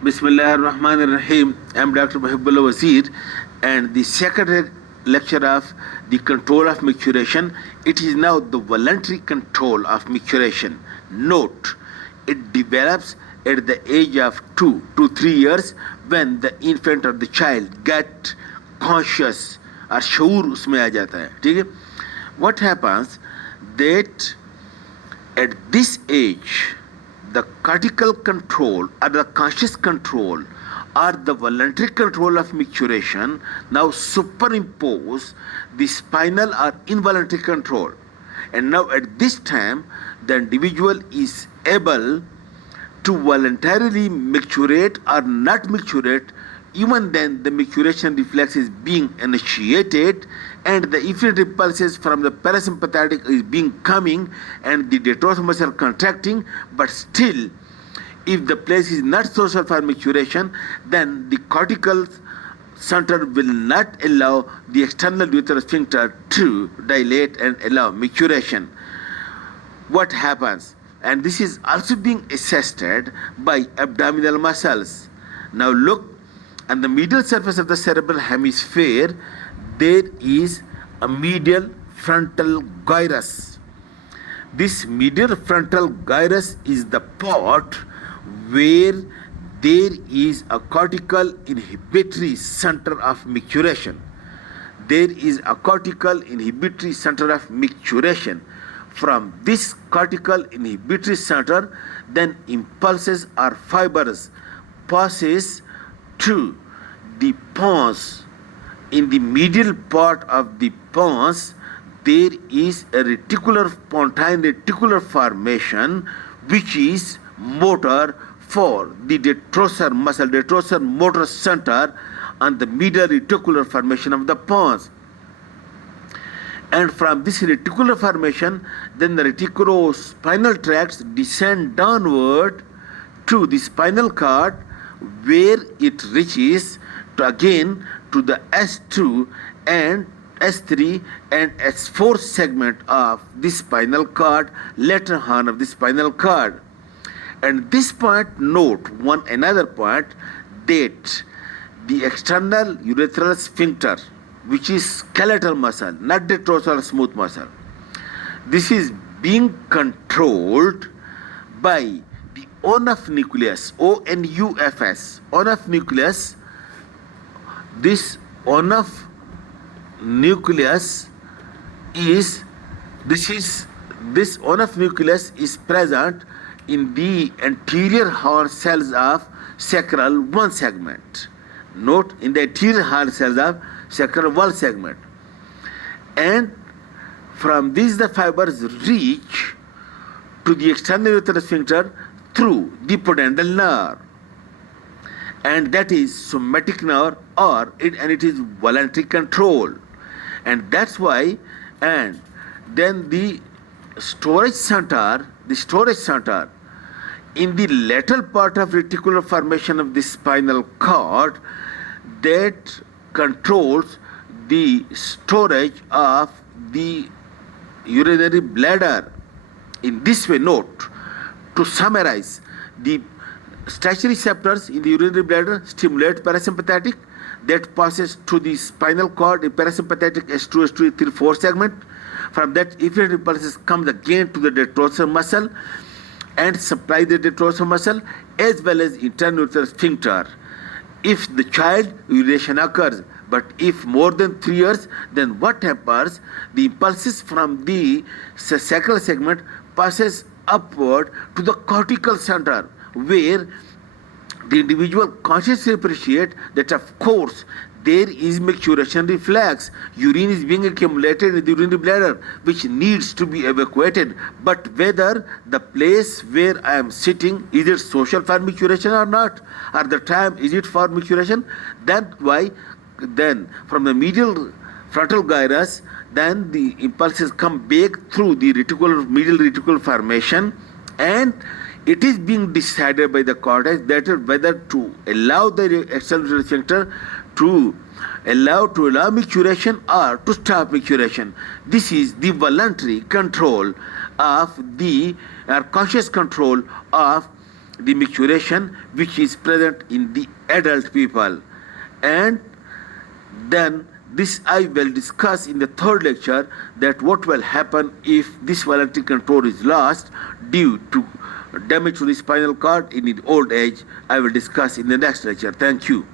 Bismillahirrahmanirrahim. I am Dr. Mohibullah Wazir, and the second lecture of the control of micturition. It is now the voluntary control of micturition. Note, it develops at the age of 2 to 3 years when the infant or the child get conscious or शऊर उसमें आ जाता है. ठीक है? What happens that at this age the cortical control or the conscious control or the voluntary control of micturition now superimpose the spinal or involuntary control, and now at this time the individual is able to voluntarily micturate or not micturate. Even then the micturition reflex is being initiated and the efferent impulses from the parasympathetic is being coming and the detrosal muscle contracting, but still if the place is not social for micturition, then the cortical center will not allow the external uterus sphincter to dilate and allow micturition. What happens? And this is also being assisted by abdominal muscles. Now look, on the medial surface of the cerebral hemisphere, there is a medial frontal gyrus. This medial frontal gyrus is the part where there is a cortical inhibitory center of micturition. There is a cortical inhibitory center of micturition. From this cortical inhibitory center, then impulses or fibers passes to the pons. In the medial part of the pons, there is a pontine reticular formation which is motor for the detrosor muscle, detrosor motor center on the medial reticular formation of the pons. And from this reticular formation, then the reticulospinal tracts descend downward to the spinal cord, where it reaches again to the S2 and S3 and S4 segment of the spinal cord, lateral horn of the spinal cord. And this point, note one another point, that the external urethral sphincter, which is skeletal muscle, not detrosal smooth muscle, this is being controlled by the Onuf nucleus, ONUFS, Onuf nucleus. This Onuf nucleus is this Onuf nucleus is present in the anterior horn cells of sacral 1 segment. Note, in the anterior horn cells of sacral 1 segment. And from these the fibers reach to the external uterus sphincter through the pudendal nerve, and that is somatic nerve, and it is voluntary control. And that's why, and then the storage center in the lateral part of reticular formation of the spinal cord, that controls the storage of the urinary bladder. In this way, note, to summarize, the statutory receptors in the urinary bladder stimulate parasympathetic, that passes to the spinal cord in parasympathetic S2, S2, 3, 4 segment. From that, efferent impulses comes again to the detrosor muscle and supply the detrosor muscle as well as internal uterus sphincter. If the child, urination occurs, but if more than 3 years, then what happens? The impulses from the sacral segment passes upward to the cortical center, where the individual consciously appreciate that of course there is micturition reflex. Urine is being accumulated in the urinary bladder which needs to be evacuated. But whether the place where I am sitting, is it social for micturition or not? Or the time, is it for micturition? That's why then from the medial frontal gyrus, then the impulses come back through the medial reticular formation, and it is being decided by the cortex that whether to allow the external sphincter to allow micturition or to stop micturition. This is the voluntary control of the conscious control of the micturition which is present in the adult people. And then this I will discuss in the third lecture, that what will happen if this voluntary control is lost due to damage to the spinal cord in the old age. I will discuss in the next lecture. Thank you.